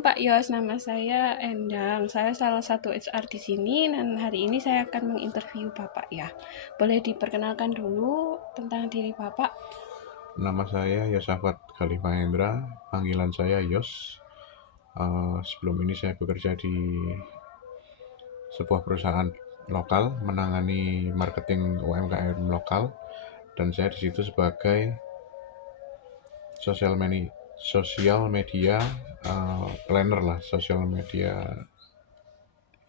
Siang Pak Yos, nama saya Endang. Saya salah satu HR di sini dan hari ini saya akan menginterview Bapak ya. Boleh diperkenalkan dulu tentang diri Bapak? Nama saya Yosafat Khalifah, panggilan saya Yos. Sebelum ini saya bekerja di sebuah perusahaan lokal, menangani marketing UMKM lokal, dan saya di situ sebagai sosial media planner lah, sosial media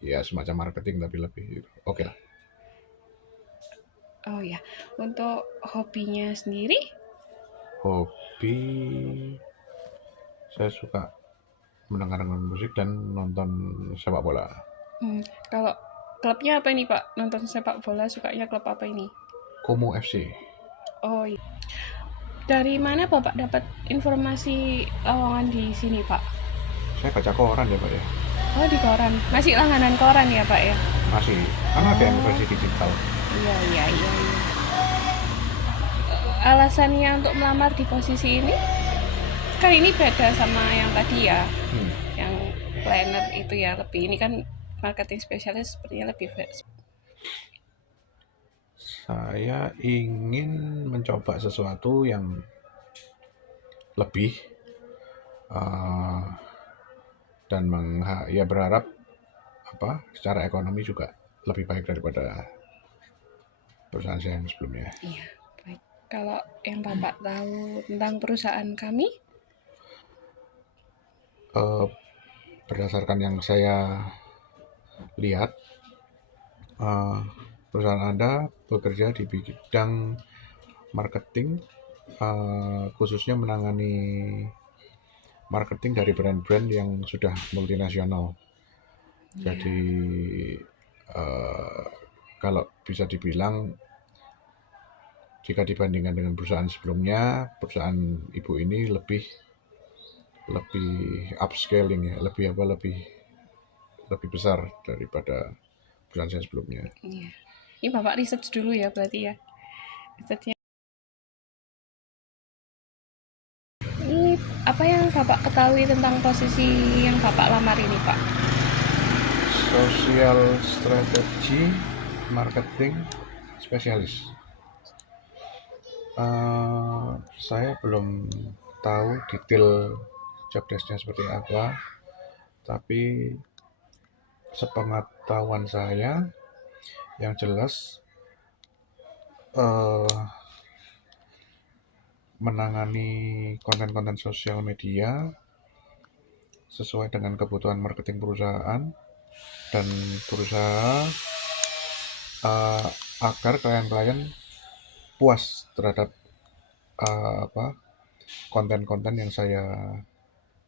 ya semacam marketing tapi lebih gitu. Oke lah. Oh ya, untuk hobinya sendiri? Hobi saya suka mendengarkan musik dan nonton sepak bola. Hmm, kalau klubnya apa ini Pak? Nonton sepak bola sukanya klub apa ini? Komo FC. Oh iya. Dari mana Bapak dapat informasi lowongan di sini Pak? Saya baca koran ya Pak ya. Oh di koran. Masih langganan koran ya Pak ya? Masih, kan ada yang Oh versi digital. iya iya iya. Iya. Alasannya untuk melamar di posisi ini? Kan ini beda sama yang tadi ya, Hmm. yang planner itu ya lebih, ini kan marketing spesialis sepertinya lebih Saya ingin mencoba sesuatu yang lebih uh, dan ya berharap secara ekonomi juga lebih baik daripada perusahaan saya yang sebelumnya. iya. Baik. Kalau yang Bapak tahu tentang perusahaan kami, Uh, Berdasarkan yang saya lihat, uh, perusahaan Anda bekerja di bidang marketing, khususnya menangani marketing dari brand-brand yang sudah multinasional. ya, Jadi kalau bisa dibilang jika dibandingkan dengan perusahaan sebelumnya, perusahaan ibu ini lebih lebih upscaling ya, lebih lebih besar daripada perusahaan saya sebelumnya. iya. Ini Bapak research dulu ya berarti ya. Researchnya. Ini apa yang Bapak ketahui tentang posisi yang Bapak lamar ini Pak? Social strategy marketing spesialis. Saya belum tahu detail job desk-nya seperti apa, tapi sepengetahuan saya yang jelas menangani konten-konten sosial media sesuai dengan kebutuhan marketing perusahaan dan berusaha agar klien-klien puas terhadap konten-konten yang saya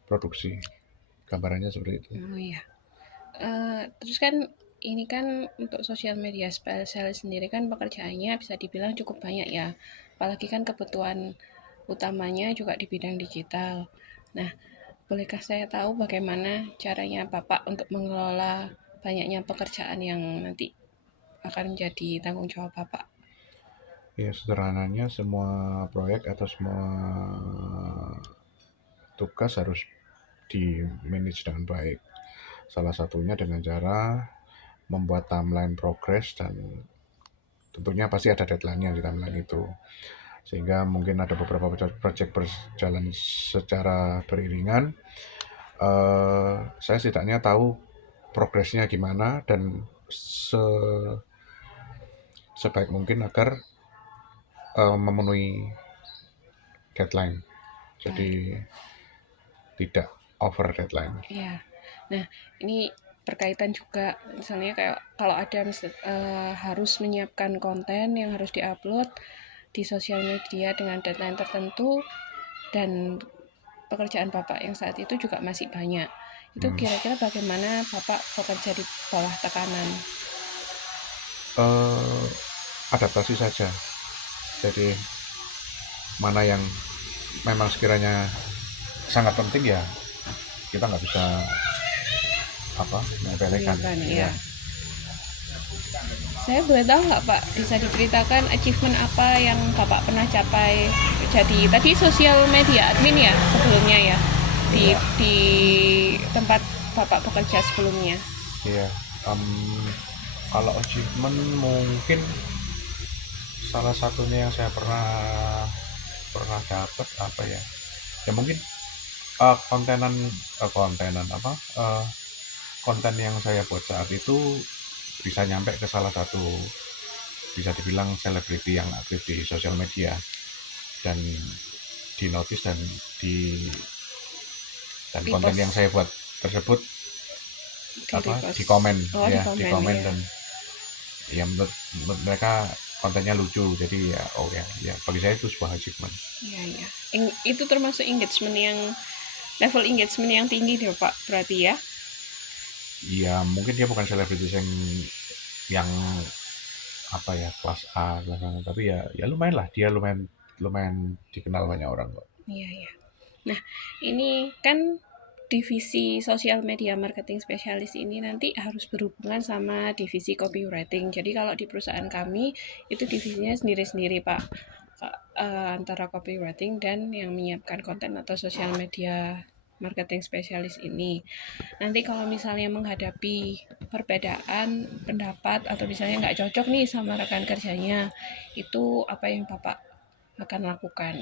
produksi. Gambarannya seperti itu. Oh iya. Terus kan ini kan untuk sosial media spesialis sendiri kan pekerjaannya bisa dibilang cukup banyak ya. Apalagi kan kebutuhan utamanya juga di bidang digital. Nah, bolehkah saya tahu bagaimana caranya Bapak untuk mengelola banyaknya pekerjaan yang nanti akan menjadi tanggung jawab Bapak? Ya, sederhananya semua proyek atau semua tugas harus di manage dengan baik. Salah satunya dengan cara membuat timeline progress dan tentunya pasti ada deadline-nya di timeline itu. Sehingga mungkin ada beberapa project berjalan secara beriringan. Saya setidaknya tahu progresnya gimana dan sebaik mungkin agar memenuhi deadline. Baik, Jadi tidak over deadline. ya. Nah, ini berkaitan juga misalnya kayak kalau ada harus menyiapkan konten yang harus diupload di sosial media dengan deadline tertentu dan pekerjaan Bapak yang saat itu juga masih banyak. Itu Hmm. kira-kira bagaimana Bapak bekerja di bawah tekanan? Eh, Adaptasi saja. Jadi mana yang memang sekiranya sangat penting ya kita nggak bisa menyepelekan. Menyiapkan, Ya. ya. Saya boleh tahu nggak Pak, bisa diceritakan achievement apa yang Bapak pernah capai jadi tadi sosial media admin ya sebelumnya ya di Ya. di tempat Bapak bekerja sebelumnya? Iya, kalau achievement mungkin salah satunya yang saya pernah pernah dapat apa ya? Ya mungkin kontenan apa? Konten yang saya buat saat itu bisa nyampe ke salah satu, bisa dibilang selebriti yang aktif di sosial media, dan di notice dan Di konten yang post, saya buat tersebut di di repost. komen, Oh, di ya di komen komen, ya. dan ya menurut mereka kontennya lucu, jadi ya oh ya ya bagi saya itu sebuah achievement. Iya, iya. Itu termasuk engagement yang level engagement yang tinggi deh, Pak. Berarti ya. Ya mungkin dia bukan selebritis yang apa ya, kelas A kelas A, tapi ya lumayan lah, dia lumayan lumayan dikenal banyak orang kok. Iya, iya. Nah, ini kan divisi sosial media marketing spesialis ini nanti harus berhubungan sama divisi copywriting. Jadi kalau di perusahaan kami itu divisinya sendiri-sendiri, Pak. Antara copywriting dan yang menyiapkan konten atau sosial media marketing spesialis ini. Nanti kalau misalnya menghadapi perbedaan pendapat atau misalnya nggak cocok nih sama rekan kerjanya, itu apa yang Bapak akan lakukan?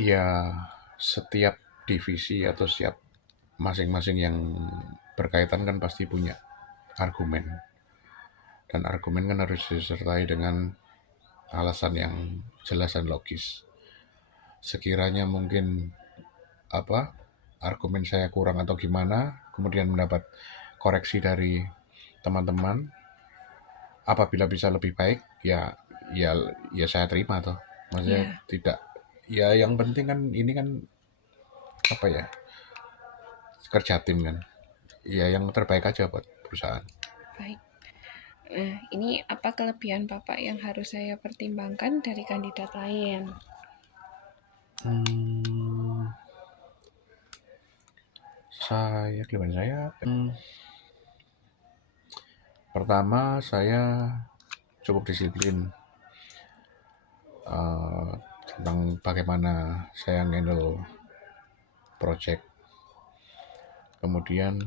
Ya setiap divisi atau setiap masing-masing yang berkaitan kan pasti punya argumen, dan argumen kan harus disertai dengan alasan yang jelas dan logis. Sekiranya mungkin apa argumen saya kurang atau gimana, kemudian mendapat koreksi dari teman-teman, apabila bisa lebih baik, ya ya saya terima toh. Maksudnya Ya, tidak, ya yang penting kan ini kan apa ya, kerja tim kan. Ya yang terbaik aja buat perusahaan. baik. Nah, ini apa kelebihan Bapak yang harus saya pertimbangkan dari kandidat lain? Hmm, kelebihan saya, pertama saya cukup disiplin, eh, tentang bagaimana saya handle project. Kemudian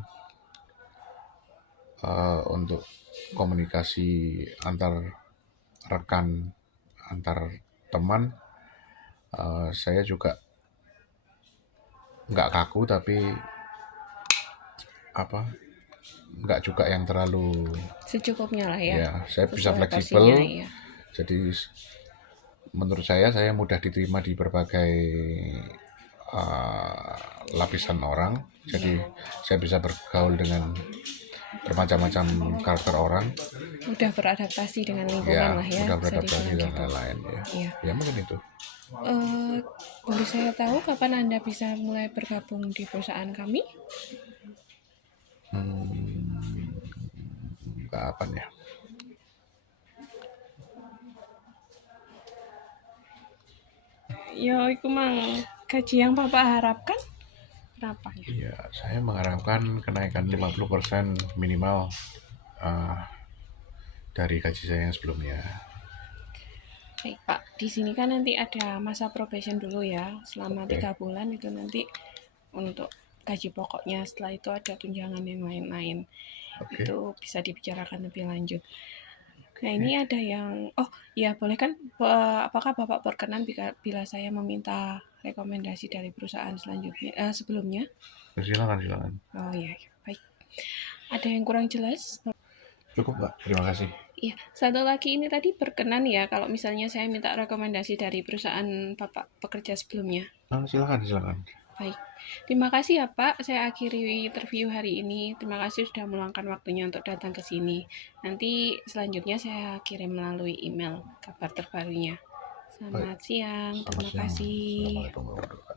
untuk komunikasi antar rekan, antar teman, saya juga nggak kaku, tapi apa, nggak juga yang terlalu, Secukupnya lah ya, ya saya bisa sesuai fleksibel. porsinya ya. Jadi menurut saya mudah diterima di berbagai uh, lapisan orang. Jadi Ya, saya bisa bergaul dengan bermacam-macam karakter orang, mudah beradaptasi dengan lingkungan ya lah ya, mudah bisa beradaptasi dibilang dan gitu. lain-lain ya. Iya. Ya mungkin itu. Boleh saya tahu kapan Anda bisa mulai bergabung di perusahaan kami? Hmm, Kapan ya? Ya, itu mang gaji yang Bapak harapkan berapa ya? Iya, saya mengharapkan kenaikan 50% minimal, uh, dari gaji saya yang sebelumnya. Baik Pak, di sini kan nanti ada masa probation dulu ya, selama Oke, 3 bulan itu nanti untuk gaji pokoknya. Setelah itu ada tunjangan yang lain-lain. oke, Itu bisa dibicarakan lebih lanjut. Nah ini oke. ada yang, oh ya boleh kan, apakah Bapak berkenan bila saya meminta rekomendasi dari perusahaan selanjutnya, sebelumnya? Silakan, silakan. Oh iya, iya. Baik. Ada yang kurang jelas? Cukup, Pak. Terima kasih. Iya, satu lagi ini tadi berkenan ya kalau misalnya saya minta rekomendasi dari perusahaan Bapak pekerja sebelumnya. Silakan, silakan. Baik, terima kasih ya Pak. Saya akhiri interview hari ini. Terima kasih sudah meluangkan waktunya untuk datang ke sini. Nanti selanjutnya saya kirim melalui email kabar terbarunya. Baik. Selamat siang, Selamat terima siang. kasih. Assalamualaikum warahmatullahi wabarakatuh.